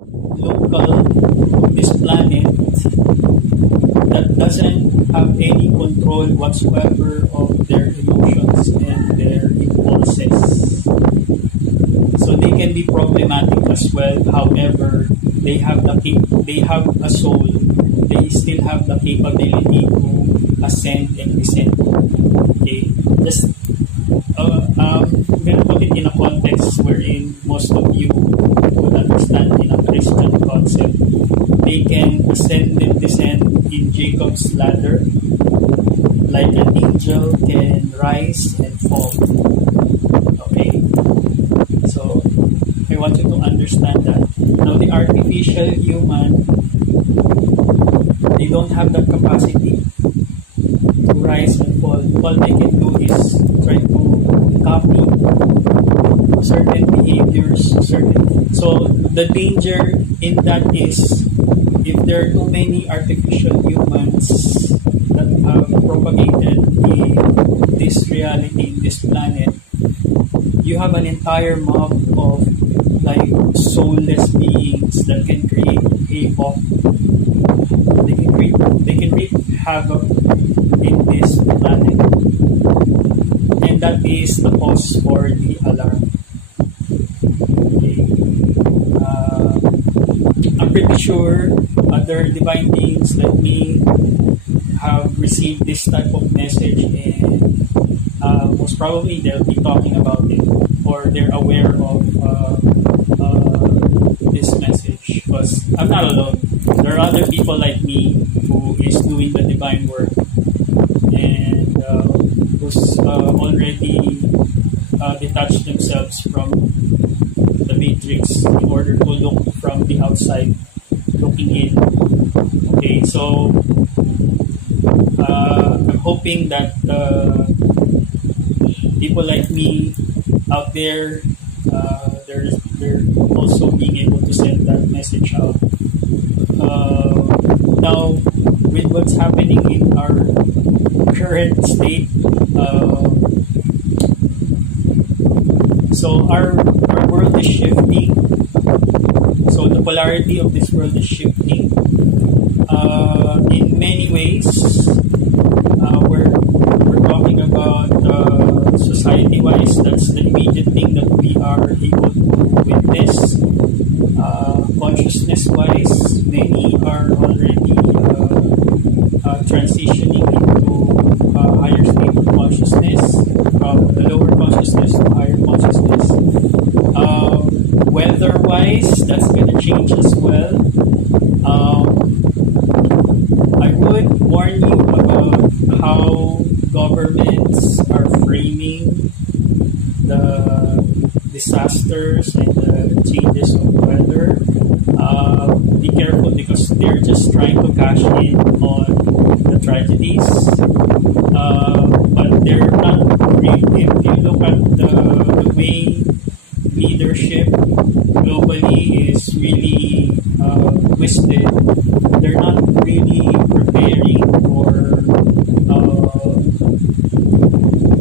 local of this planet that doesn't have any control whatsoever of their emotions and their impulses. So they can be problematic as well. However, they have a soul. They still have the capability to ascend and descend. Okay, just I'm gonna put it in a context wherein most of you would understand in a Christian concept. They can ascend and descend in Jacob's ladder, like an angel can rise and fall. Okay, so I want you to understand that. Now, the artificial human, they don't have that capacity to rise and fall. All they can do is try to copy certain behaviors, certain. So the danger in that is if there are too many artificial humans that have propagated this reality in this planet, you have an entire mob of like soulless beings that can create havoc. They can wreak havoc in this planet, and that is the cause for the alarm. Okay. I'm pretty sure other divine beings like me have received this type of message, and most probably they'll be talking about it, or they're aware of this message, because I'm not alone. There are other people like me who is doing the divine work, and who's already detached themselves from the matrix in order to look from the outside, looking in. Okay, so I'm hoping that people like me out there, they're also being able to send that message out. Now, with what's happening in our current state, so our world is shifting. So the polarity of this world is shifting. In many ways, we're talking about society-wise. That's the immediate thing that we are able to witness. Consciousness-wise, many are already transitioning into a higher state of consciousness, from the lower consciousness to higher consciousness. Weather-wise, that's going to change as well. I would warn you about how governments are framing the disasters and the changes of weather. Be careful, because they're just trying to cash in on the tragedies. But they're not really, if you look at the way leadership globally is really twisted, they're not really preparing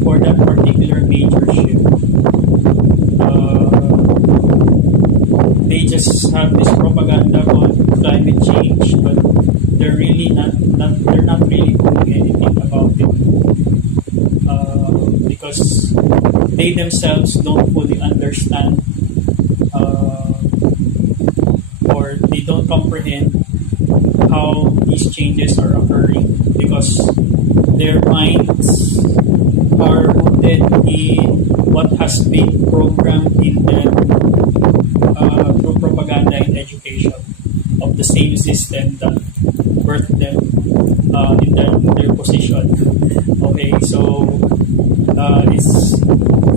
for that particular major shift. They just have this propaganda on climate change, but they're really they're not really doing anything about it, because they themselves don't fully understand, or they don't comprehend how these changes are occurring, because their minds are rooted in what has been programmed in them through propaganda and education of the same system that birthed them in their position. Okay, so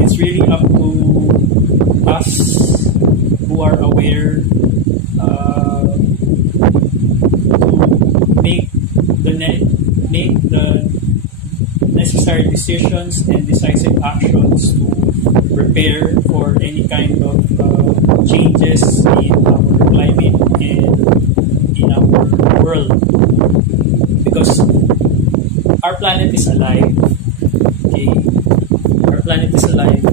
it's really up to us who are aware to make the necessary decisions and decisive actions to prepare for any kind of changes in our climate and in our world, because our planet is alive. Okay, our planet is alive.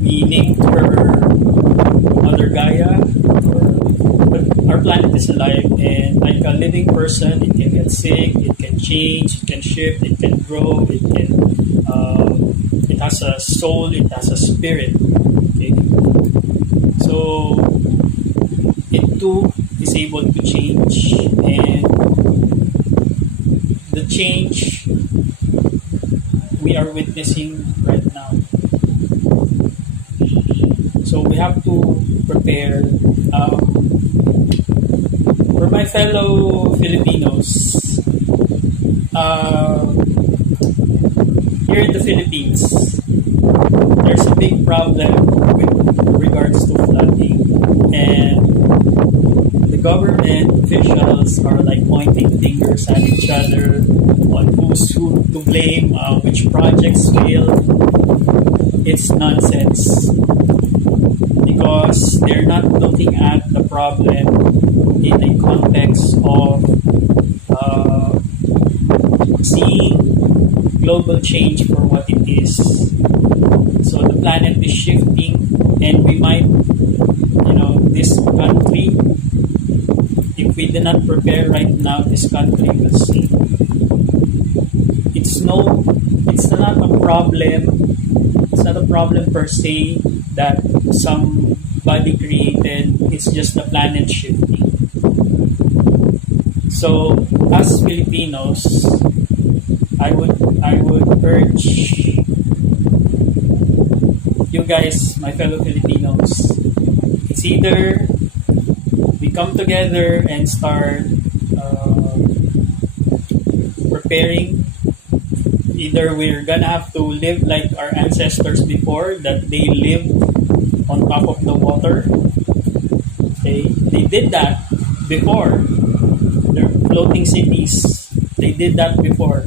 We named her living person. It can get sick, it can change, it can shift, it can grow, it has a soul, it has a spirit. Okay, so it too is able to change, and the change we are witnessing right now. So we have to prepare. For my fellow Filipinos, here in the Philippines, there's a big problem with regards to flooding, and the government officials are like pointing fingers at each other on who's who to blame, which projects failed. It's nonsense because they're not looking at the problem in a context of seeing global change for what it is. So the planet is shifting, and we might, this country, if we do not prepare right now, this country will sink. It's not a problem. It's not a problem per se that somebody created. It's just the planet shifting. So, as Filipinos, I would urge you guys, my fellow Filipinos, it's either we come together and start preparing. Either we're gonna have to live like our ancestors before, that they lived on top of the water. Okay, they did that before. They're floating cities. They did that before.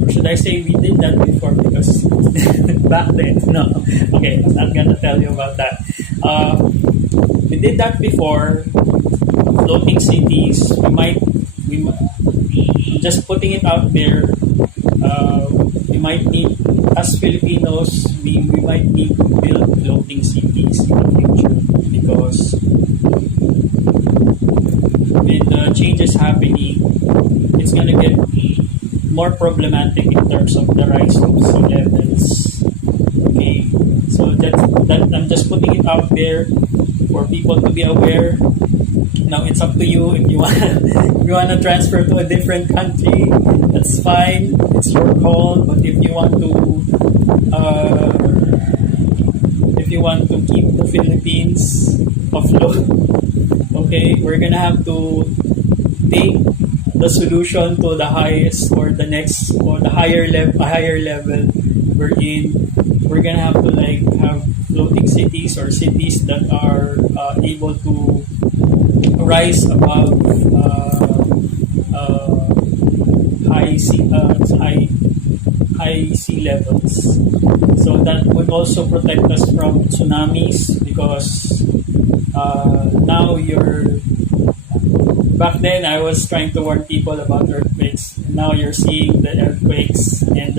Or should I say we did that before? Because back then, no. Okay, I'm not gonna tell you about that. We did that before. Floating cities. I'm just putting it out there. We might need, as Filipinos, we might need to build floating cities in the future, because with the changes happening, it's gonna get more problematic in terms of the rise of sea levels. Okay, so that I'm just putting it out there for people to be aware. Now it's up to you if you want to transfer to a different country. That's fine. It's your call. But if you want to keep the Philippines afloat, okay, we're gonna have to take the solution to the highest or the next or the higher level we're in. We're gonna have to have floating cities or cities that are able to rise above high sea levels. So that would also protect us from tsunamis, because now back then I was trying to warn people about earthquakes. Now you're seeing the earthquakes, and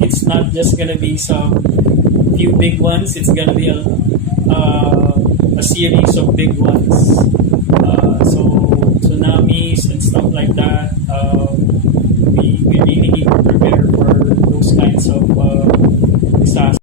it's not just gonna be some few big ones. It's gonna be a series of big ones. So tsunamis and stuff like that. We really need